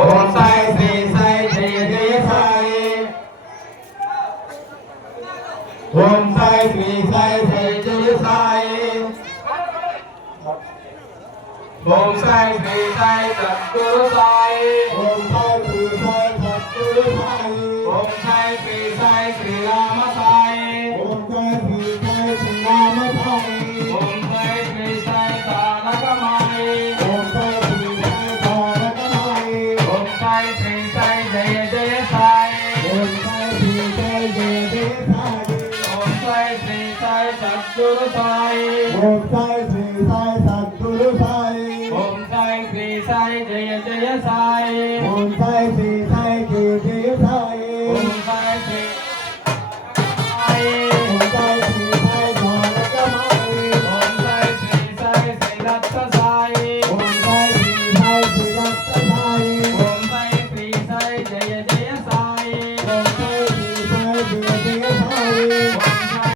Om Sai Sri Sai Jaya Jaya Sai Om Sai Sri Sai Jaya Jaya Sai Om Sai Sri Sai Satguru Sai Om Sai Sri Sai Satguru Sai Om Sai Sri Sai Sri Rama Sai Om Sai Sri Sai Sri Rama Sai Om Sai Sri Sai Tanaka Mai Om Sai Sri Sai Tanaka Mai Om Sai Sri Sai Jaya Jaya Sai Om Sai Sri Sai Jaya Jaya Sai Om Sai Sri Sai Satguru Sai Om Sai Sri Sai Satguru Sai Om Sai Sri Sai Jaya Jaya Sai Om Sai Sri Sai Jaya Jaya Sai